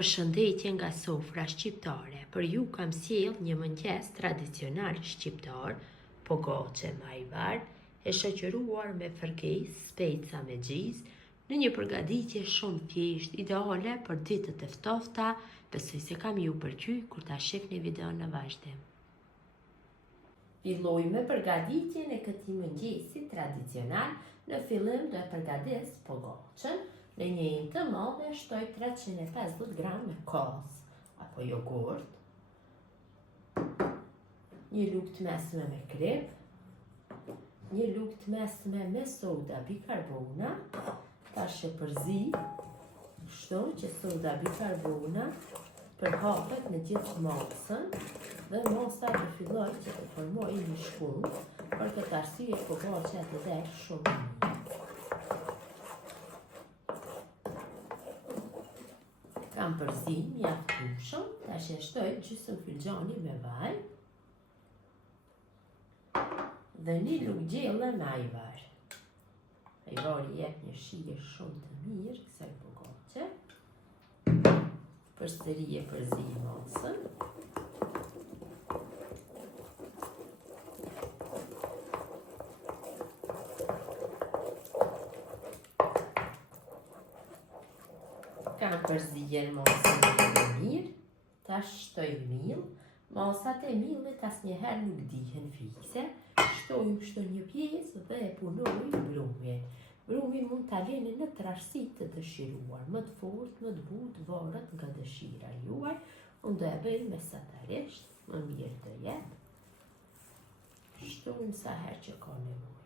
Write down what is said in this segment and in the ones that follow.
Përshëndetje nga sofra shqiptare. Për ju kam sjell një mëngjes tradicional shqiptar, pogoçe me ajvar, e shoqëruar me fërkesë, speca me gjizë, në një përgatitje shumë thjesht, ideale për ditët e ftohta. Besoj se kam ju pëlqyer kur ta shihni videon në vazhdim. Filloj me përgatitjen e këtij mëngjesi tradicional. Në fillim do e përgatis pogoçën. Në një të madhe shtoj 350 gram me kos apo jogurt, një lugë të mesme me krip, një lugë të mesme me soda bikarbona, tash e përzi, kështu që soda bikarbona përhapet në gjithë masën dhe masa të filloj që të formoj një shkund, për këtë arsye pogoçja të del shumë mirë. Kam përzim mjaftueshëm, tash e shtoj gjysmë filxhani me vaj dhe një lugë gjelle me ajvar. Ajvari jep një shije shumë të mirë kësaj pogoçe. Përsëri e përzi masën. Kam përzier masën e mirë, tash shtoj miell. Masat e miellit asnjëherë nuk dihen fikse. Shtojmë kështu një pjesë dhe e punoj brumin. Brumi mund ta lini në trashësi të dëshiruar, më të fortë, më të butë, varet nga dëshira juaj. Unë do e bëj mesatarisht, më mirë të jetë. Shtojmë sa herë që ka nevojë.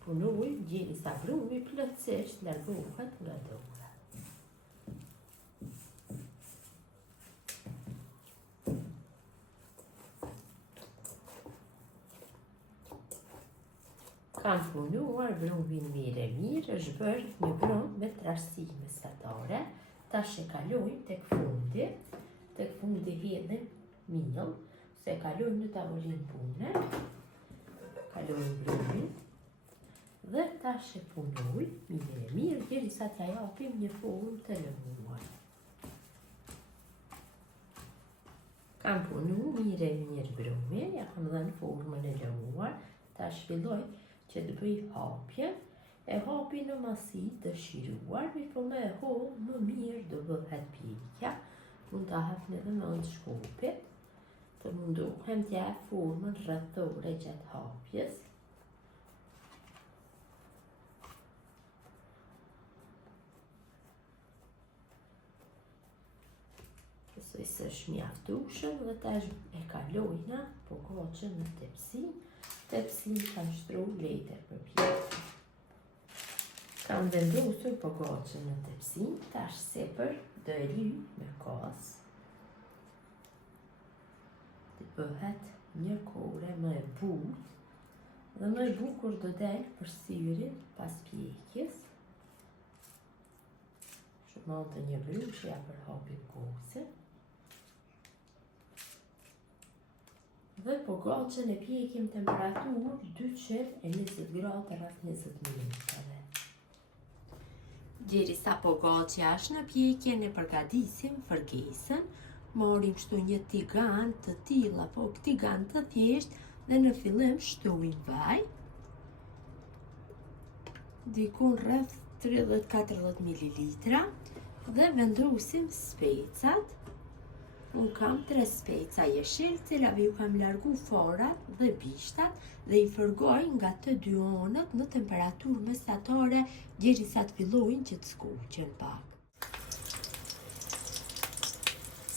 Punoj derisa brumi plotësisht largohet nga dora. Kam punuar brumin mirë, është bërë një brum me trashësi mesatare. Tash e kalojmë tek fundi. Tek fundi hedhim miell, se kalojmë në tavolinë pune. Kalojmë brumin. Dhe tash e punoj mirë derisa t'ja japim një formë të lëmuar. Kam punu mirë brumin, ja kam dhënë formën e lëmuar. Tash filloj që të bëj hapje. E hapi në masi dëshiruar, po më e holl më mirë do bëhet pjekja. Mund ta hapni edhe me anë shkopit. Të mundohem t'ja jap formën rrethore gjatë hapjes. Besoj se është mjaftueshëm dhe tash e kalojna pogoçën në tepsi. Tepsin kam shtruar letër për pjesë. Kam vendosur pogoçën në tepsi, tash sipër do e lyj me kos. Të bëhet një kore më e butë dhe më e bukur do del për syrin pas pjekjes. Shumë të një brushja për hapin kose. Dhe pogoçën e pjekim temperaturë 220 gradë rreth 20 minutave. Derisa pogoçja është në pjekje, ne përgatisim fërkesën. Morim kështu një tigan të tillë apo tigan të thjeshtë dhe në fillim shtojmë vaj. Dikun rreth 30-40 ml dhe vendosim specat. Unë kam 3 speca jeshil, cilave ju kam largu forat dhe bishtat dhe i fërgoj nga të dy anët në temperaturë mesatare derisa të fillojnë që të skuqen pak.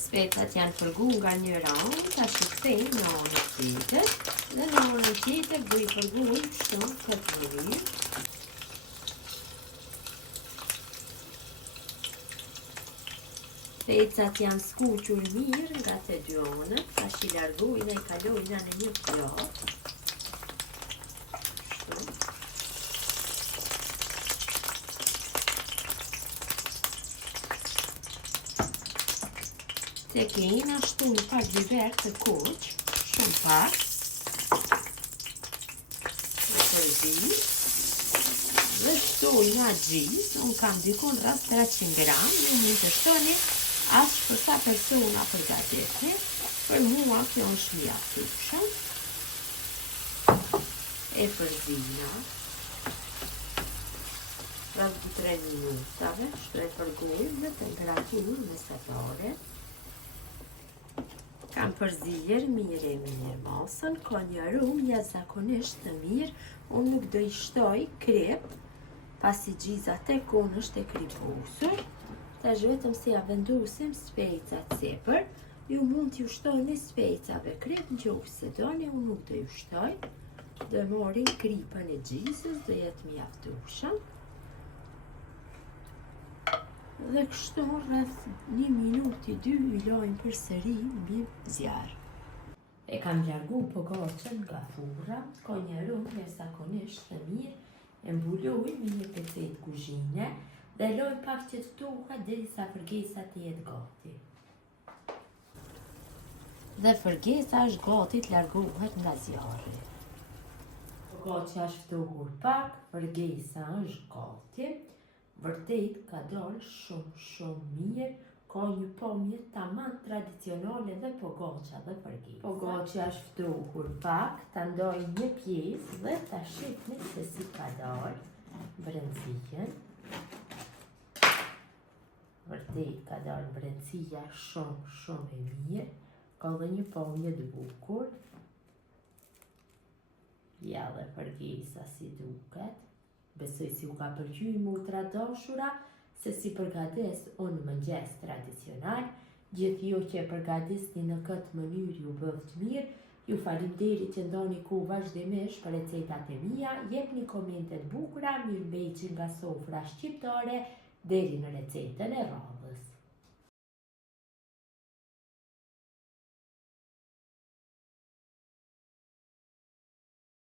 Specat janë fërgu nga njëra anë, tash i kthejmë në anën tjetër dhe në anën tjetër do i fërgojmë kështu këtë mënyrë. Specat janë skuqur mirë nga të dy anët, tash i largojnë dhe i kalojnë në një pjatë. Te kejna shtunë pak biber të koq, shumë pak. Dhe përzi. Dhe shtoj në gjis, unë kam dikon rreth 300 gram, ju mund të shtoni as për sa persona përgatitni. Për mua kjo është mjaftshëm. E përzina rreth 3 minutave, shtoj përgojnë në temperaturë mesatare. Kam përzier mirë masën, ka një aromë jashtëzakonisht të mirë. Unë nuk do i shtoj krep, pasi gjizat e konë është e kripusur. Tash vetëm se ja vendosim specat sepër. Ju mund t'ju shtoni specave krep nëse doni, unë nuk do ju shtoj. Do marrim kripën e gjizës, do jetë mjaftshëm. Dhe kështu rreth 1 minutë 2 i lajmë përsëri mbi zjarr. E kam largu pogaçën nga furra, ka një aromë jashtëzakonisht të mirë. E mbuloj me një pecetë kuzhine dhe loj pak që të tuhet derisa fërgesa të jetë gati. Dhe fërgesa është gati të largohet nga zjarri. Pogaça është ftohur pak, fërgesa është gati. Vërtet ka dalë shumë mirë, ka një pamje tamam tradicionale dhe pogaça dhe fërgesa. Pogaça është ftohur pak, ta ndoj një pjesë dhe ta shihni se si ka dalë brendësinë. Vërtet ka dalë brendësia shumë e mirë, ka dhe një pamje të bukur. Ja dhe fërgesa si duket. Besoj si u ka pëlqyer motra dashura, se si përgatis unë mëngjes tradicional. Gjithë ju që e përgatisni në këtë mënyrë ju bëft mirë. Ju faleminderit që ndoni kohë vazhdimisht për recetat e mia. Jepni komente të bukura, mirëmbëjtje nga sofra shqiptare deri në recetën e radhës.